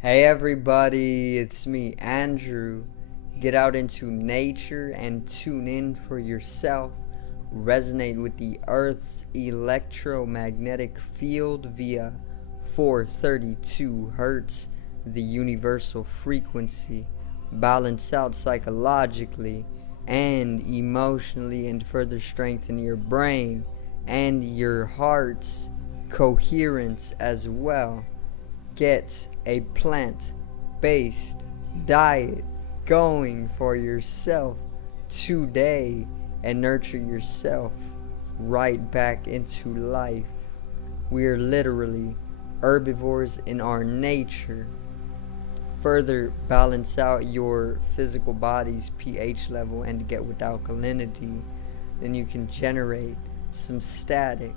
Hey everybody, it's me, Andrew. Get out into nature and tune in for yourself. Resonate with the Earth's electromagnetic field via 432 Hertz, the universal frequency. Balance out psychologically and emotionally, and further strengthen your brain and your heart's coherence as well. Get a plant based diet going for yourself today and nurture yourself right back into life. We are literally herbivores in our nature. Further balance out your physical body's pH level and get with alkalinity, then you can generate some static,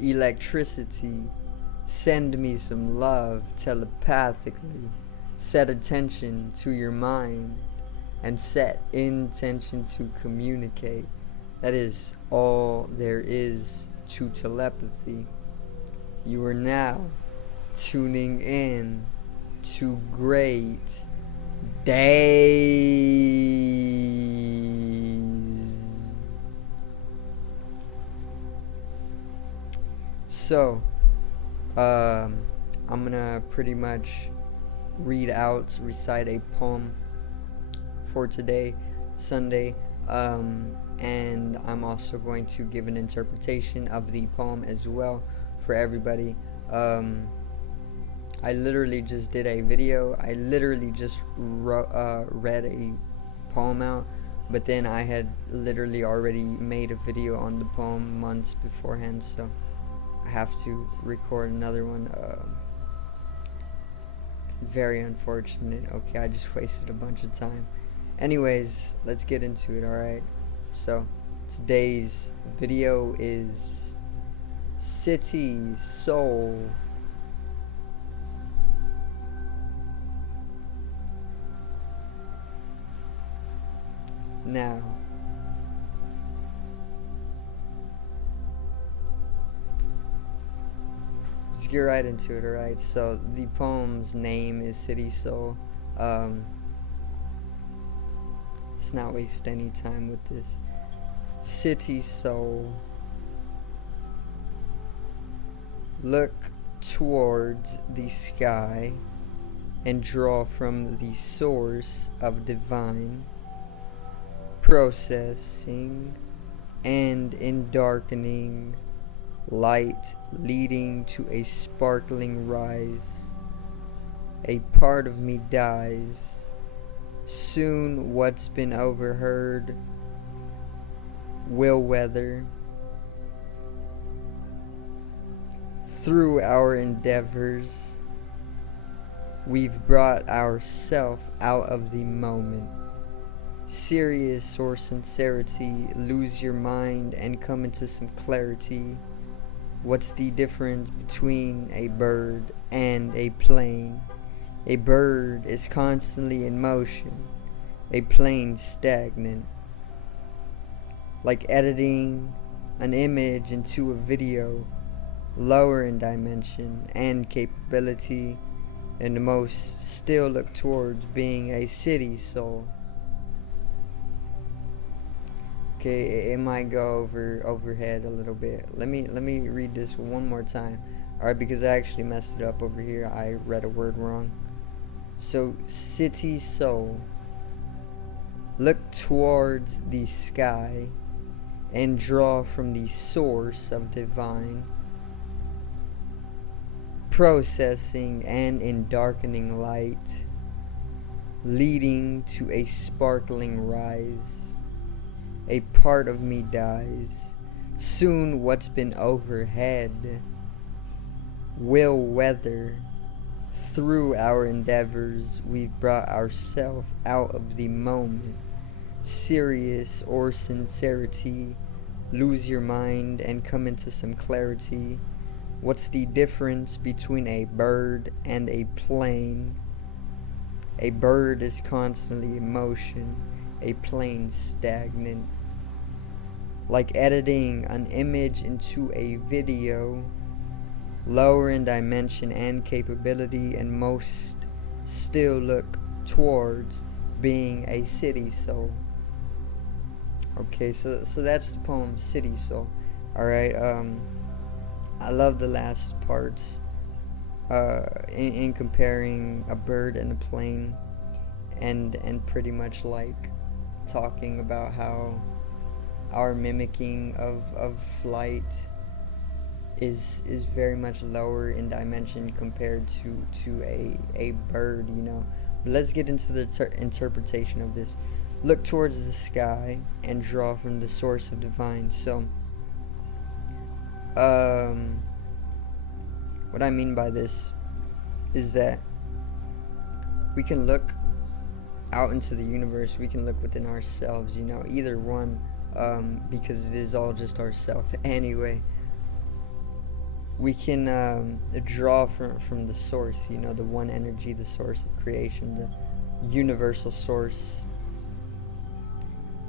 electricity. Send me some love telepathically. Set attention to your mind and set intention to communicate. That is all there is to telepathy. You are now tuning in to great days. So, I'm gonna pretty much recite a poem for today, Sunday, and I'm also going to give an interpretation of the poem as well for everybody. I literally just did a video. I literally just read a poem out, but then I had literally already made a video on the poem months beforehand, so I have to record another one. Very unfortunate. Okay, I just wasted a bunch of time. Anyways, let's get into it, alright? So, today's video is City Soul. Now, let's get right into it, alright? So, the poem's name is City Soul. Let's not waste any time with this. City Soul. Look towards the sky and draw from the source of divine processing and in darkening light leading to a sparkling rise. A part of me dies. Soon what's been overheard will weather. Through our endeavors, we've brought ourselves out of the moment. Serious or sincerity, lose your mind and come into some clarity. What's the difference between a bird and a plane? A bird is constantly in motion, a plane stagnant. Like editing an image into a video, lower in dimension and capability, and most still look towards being a city soul. Okay, it might go overhead a little bit. Let me read this one more time. Alright, because I actually messed it up over here. I read a word wrong. So, city soul. Look towards the sky and draw from the source of divine processing and in darkening light, leading to a sparkling rise. A part of me dies. Soon what's been overhead will weather. Through our endeavors, we've brought ourselves out of the moment. Serious or sincerity, lose your mind and come into some clarity. What's the difference between a bird and a plane? A bird is constantly in motion, a plane stagnant. Like editing an image into a video, lower in dimension and capability, and most still look towards being a city soul. Okay, so that's the poem City Soul. Alright, I love the last parts, in comparing a bird and a plane, and pretty much like talking about how our mimicking of flight is very much lower in dimension compared to a bird, you know. But let's get into the interpretation of this. Look towards the sky and draw from the source of divine. So, what I mean by this is that we can look out into the universe, we can look within ourselves, you know, either one, because it is all just ourself anyway. We can draw from the source, you know, the one energy, the source of creation, the universal source,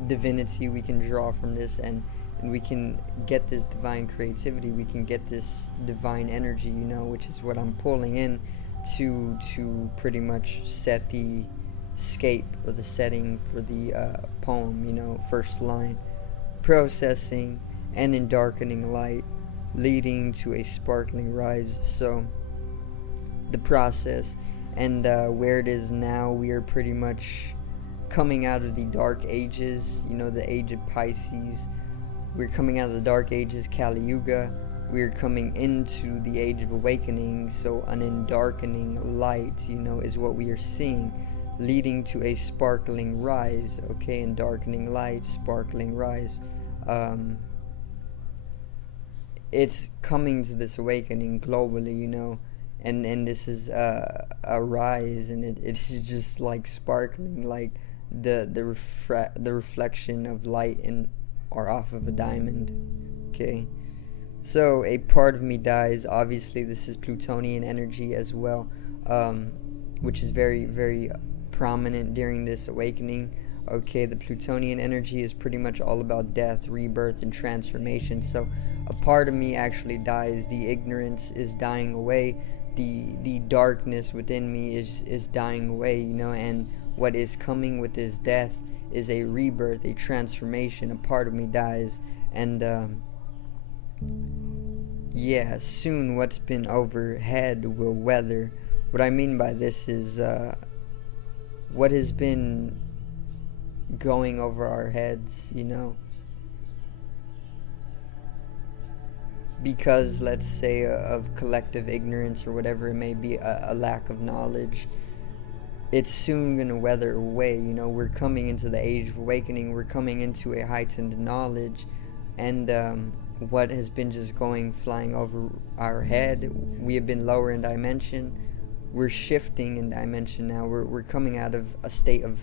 divinity. We can draw from this, and we can get this divine creativity, we can get this divine energy, you know, which is what I'm pulling in to pretty much set the scape or the setting for the poem, you know. First line: processing and in darkening light, leading to a sparkling rise. So the process, and where it is now, we are pretty much coming out of the dark ages, you know, the age of Pisces. We're coming out of the dark ages, Kali Yuga. We're coming into the age of awakening, so an endarkening light, you know, is what we are seeing, leading to a sparkling rise. Okay, endarkening light, sparkling rise. It's coming to this awakening globally, you know, and this is a rise, and it's just like sparkling, like the reflection of light in or off of a diamond. Okay, so a part of me dies. Obviously, this is Plutonian energy as well, which is very, very prominent during this awakening. Okay, the Plutonian energy is pretty much all about death, rebirth, and transformation. So a part of me actually dies. The ignorance is dying away. The darkness within me is dying away, you know, and what is coming with this death is a rebirth, a transformation. A part of me dies, and yeah, soon what's been overhead will weather. What I mean by this is what has been going over our heads, you know, because, let's say, of collective ignorance or whatever it may be, a lack of knowledge, it's soon going to weather away. You know, we're coming into the age of awakening, we're coming into a heightened knowledge, and what has been just flying over our head, we have been lower in dimension, we're shifting in dimension now. We're coming out of a state of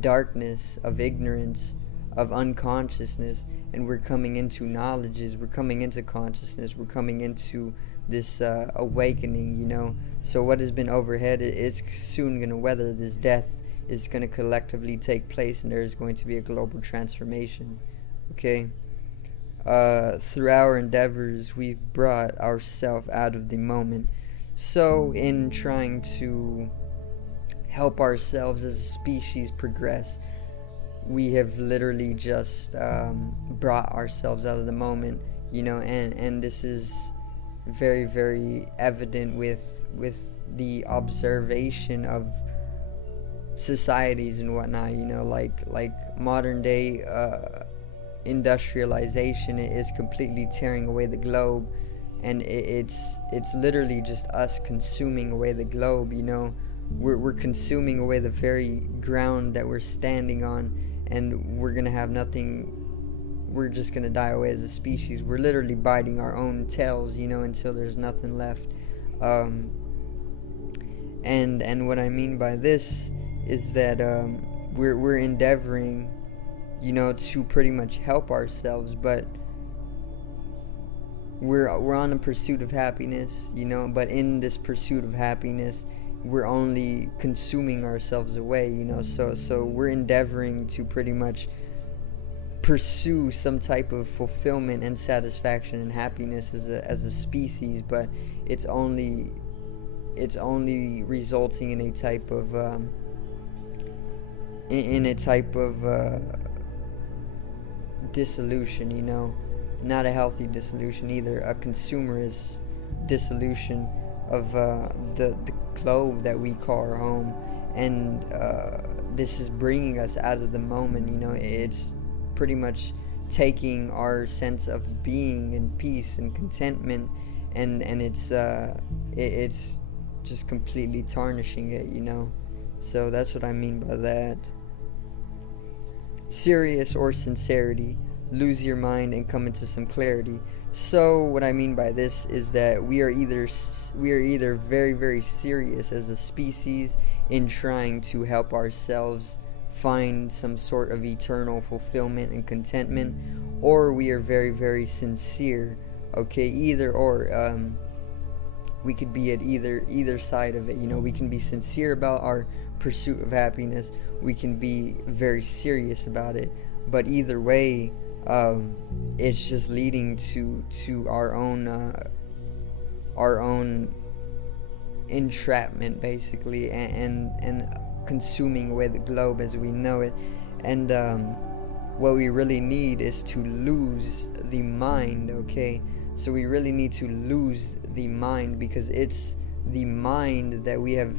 darkness, of ignorance, of unconsciousness, and we're coming into knowledges, we're coming into consciousness, we're coming into this awakening, you know. So what has been overhead is soon going to weather. This death is going to collectively take place, and there is going to be a global transformation. Okay, through our endeavors, we've brought ourselves out of the moment. So in trying to help ourselves as a species progress, we have literally just brought ourselves out of the moment, you know, and this is very, very evident with the observation of societies and whatnot, you know, like modern day industrialization is completely tearing away the globe, and it's literally just us consuming away the globe, you know. We're consuming away the very ground that we're standing on, and we're gonna have nothing. We're just gonna die away as a species. We're literally biting our own tails, you know, until there's nothing left. And what I mean by this is that we're endeavoring, you know, to pretty much help ourselves, but we're on a pursuit of happiness, you know. But in this pursuit of happiness, we're only consuming ourselves away, you know. So we're endeavoring to pretty much pursue some type of fulfillment and satisfaction and happiness as a species, but it's only it's only resulting in a type of in a type of dissolution, you know, not a healthy dissolution either, a consumerist dissolution of the globe that we call our home. And this is bringing us out of the moment, you know. It's pretty much taking our sense of being and peace and contentment, and it's just completely tarnishing it, you know. So that's what I mean by that. Serious or sincerity, lose your mind and come into some clarity. So what I mean by this is that we are either very, very serious as a species in trying to help ourselves find some sort of eternal fulfillment and contentment, or we are very, very sincere. Okay, either or. We could be at either side of it, you know. We can be sincere about our pursuit of happiness, we can be very serious about it, but either way, it's just leading to our own entrapment, basically, and consuming away the globe as we know it. And what we really need is to lose the mind. Okay, so we really need to lose the mind, because it's the mind that we have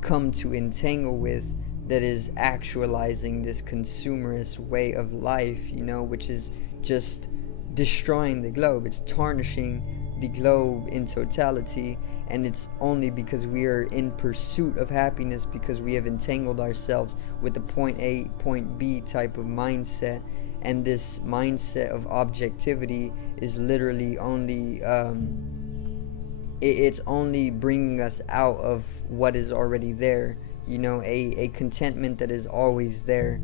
come to entangle with that is actualizing this consumerist way of life, you know, which is just destroying the globe. It's tarnishing the globe in totality, and it's only because we are in pursuit of happiness, because we have entangled ourselves with the point A, point B type of mindset. And this mindset of objectivity is literally only it's only bringing us out of what is already there, you know, a contentment that is always there.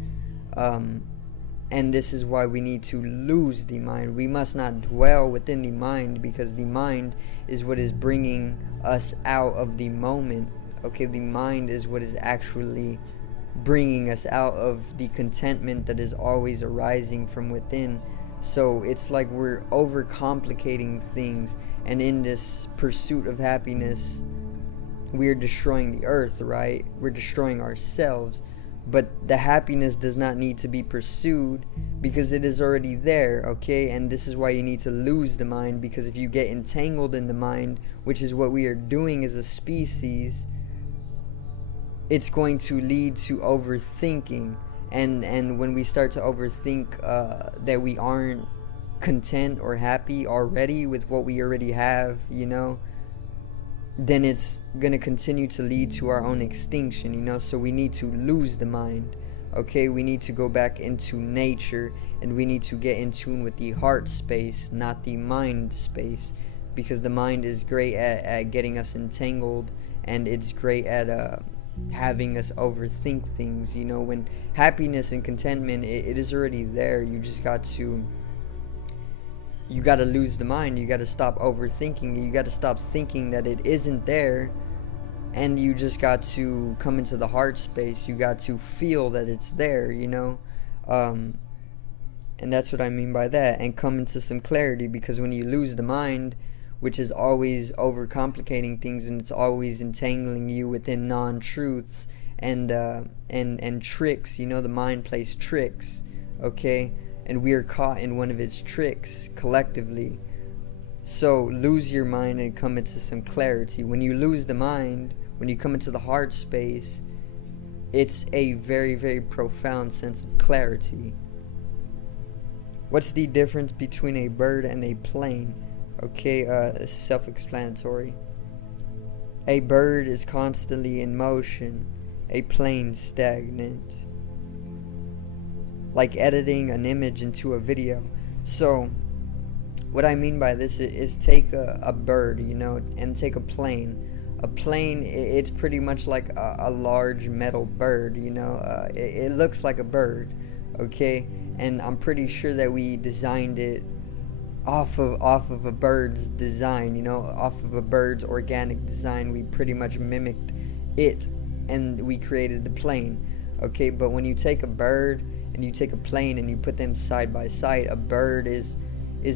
And this is why we need to lose the mind. We must not dwell within the mind, because the mind is what is bringing us out of the moment. Okay, the mind is what is actually bringing us out of the contentment that is always arising from within. So it's like we're overcomplicating things, and in this pursuit of happiness, we're destroying the earth, right? We're destroying ourselves. But the happiness does not need to be pursued, because it is already there, okay? And this is why you need to lose the mind, because if you get entangled in the mind, which is what we are doing as a species, it's going to lead to overthinking. And when we start to overthink that we aren't content or happy already with what we already have, you know, then it's going to continue to lead to our own extinction, you know. So we need to lose the mind, okay? We need to go back into nature, and we need to get in tune with the heart space, not the mind space, because the mind is great at getting us entangled, and it's great at having us overthink things, you know. When happiness and contentment, it is already there. You just got to lose the mind. You got to stop overthinking. You got to stop thinking that it isn't there, and you just got to come into the heart space. You got to feel that it's there, you know. And that's what I mean by that, and come into some clarity, because when you lose the mind, which is always overcomplicating things, and it's always entangling you within non-truths and tricks, you know, the mind plays tricks, okay? And we are caught in one of its tricks collectively. So lose your mind and come into some clarity. When you lose the mind, when you come into the heart space, it's a very, very profound sense of clarity. What's the difference between a bird and a plane? Okay, self-explanatory. A bird is constantly in motion, a plane stagnant. Like editing an image into a video. So what I mean by this is take a bird, you know, and take a plane. A plane, it's pretty much like a large metal bird, you know. It looks like a bird, okay? And I'm pretty sure that we designed it off of a bird's design, you know, off of a bird's organic design. We pretty much mimicked it, and we created the plane, okay? But when you take a bird and you take a plane and you put them side by side, a bird is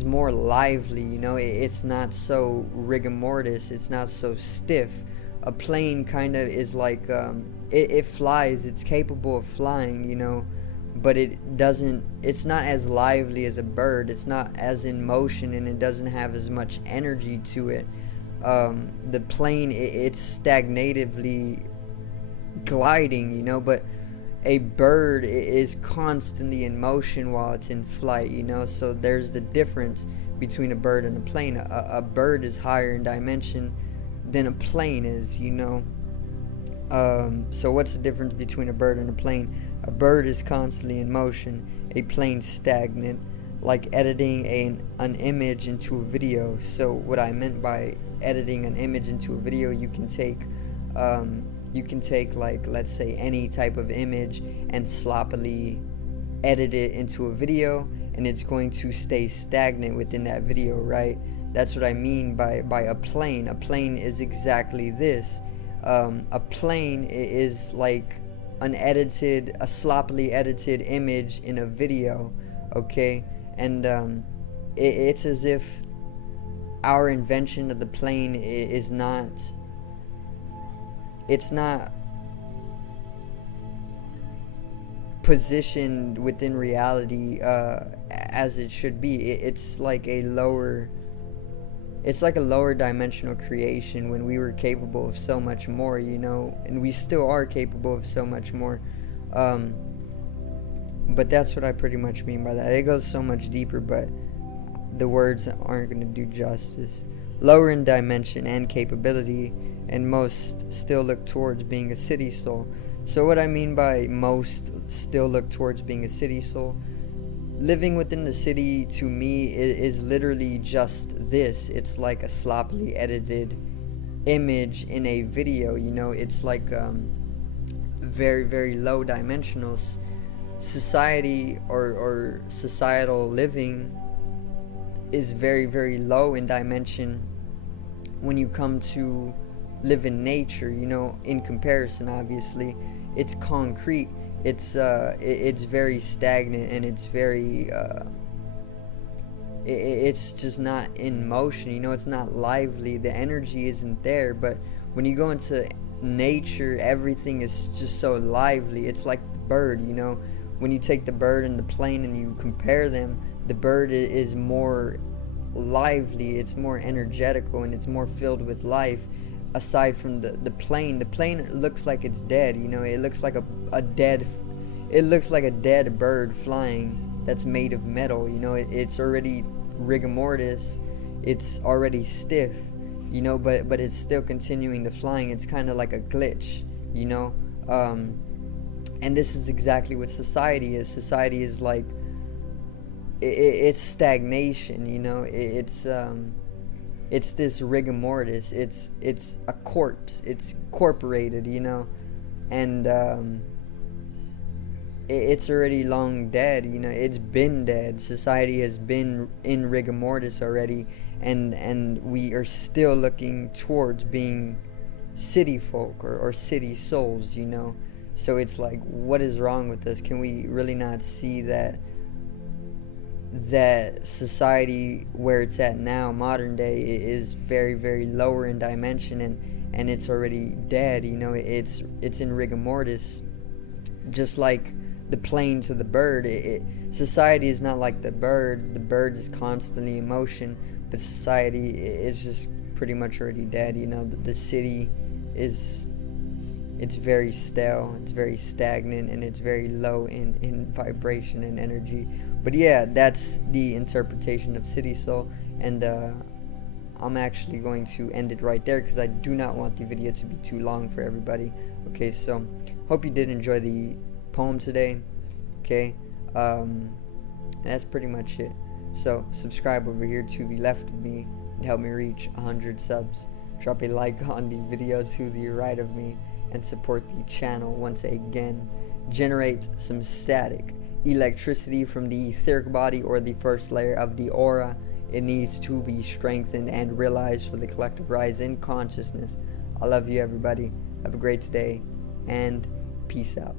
more lively, you know. It's not so rigor mortis, it's not so stiff, a plane kind of is like, it flies, it's capable of flying, you know, but it's not as lively as a bird, it's not as in motion, and it doesn't have as much energy to it. The plane, it's stagnatively gliding, you know, but a bird is constantly in motion while it's in flight, you know. So there's the difference between a bird and a plane. A bird is higher in dimension than a plane is, you know. So what's the difference between a bird and a plane? A bird is constantly in motion, a plane stagnant, like editing an image into a video. So what I meant by editing an image into a video, you can take like, let's say, any type of image and sloppily edit it into a video, and it's going to stay stagnant within that video, right? That's what I mean by a plane. A plane is exactly this. A plane is like a sloppily edited image in a video, okay? And it's as if our invention of the plane is not, it's not positioned within reality as it should be. It's like a lower dimensional creation when we were capable of so much more, you know, and we still are capable of so much more. But that's what I pretty much mean by that. It goes so much deeper, but the words aren't going to do justice. Lower in dimension and capability, and most still look towards being a city soul. So what I mean by most still look towards being a city soul, living within the city to me is literally just this. It's like a sloppily edited image in a video, you know. It's like very, very low dimensional. Society or societal living is very, very low in dimension when you come to live in nature, you know. In comparison, obviously, it's concrete, it's very stagnant, and it's very it's just not in motion, you know. It's not lively, the energy isn't there. But when you go into nature, everything is just so lively. It's like the bird, you know. When you take the bird and the plane and you compare them, the bird is more lively, it's more energetical, and it's more filled with life. Aside from the plane looks like it's dead, you know. It looks like a dead bird flying that's made of metal, you know. It's already rigor mortis, it's already stiff, you know, but it's still continuing to flying. It's kind of like a glitch, you know. And this is exactly what society is. Society is like, it's stagnation, you know. It's this rigor mortis. It's a corpse. It's corporated, you know, and it's already long dead, you know. It's been dead. Society has been in rigor mortis already, and we are still looking towards being city folk or city souls, you know. So it's like, what is wrong with us? Can we really not see that society where it's at now, modern day, is very, very lower in dimension, and it's already dead, you know. It's in rigor mortis, just like the plane to the bird. Society is not like the bird. The bird is constantly in motion, but society is just pretty much already dead, you know. The city is, it's very stale, it's very stagnant, and it's very low in vibration and energy. But yeah, that's the interpretation of City Soul, and I'm actually going to end it right there because I do not want the video to be too long for everybody. Okay, so hope you did enjoy the poem today. Okay, and that's pretty much it. So subscribe over here to the left of me and help me reach 100 subs. Drop a like on the video to the right of me and support the channel once again. Generate some static electricity from the etheric body, or the first layer of the aura. It needs to be strengthened and realized for the collective rise in consciousness. I love you, everybody. Have a great day, and peace out.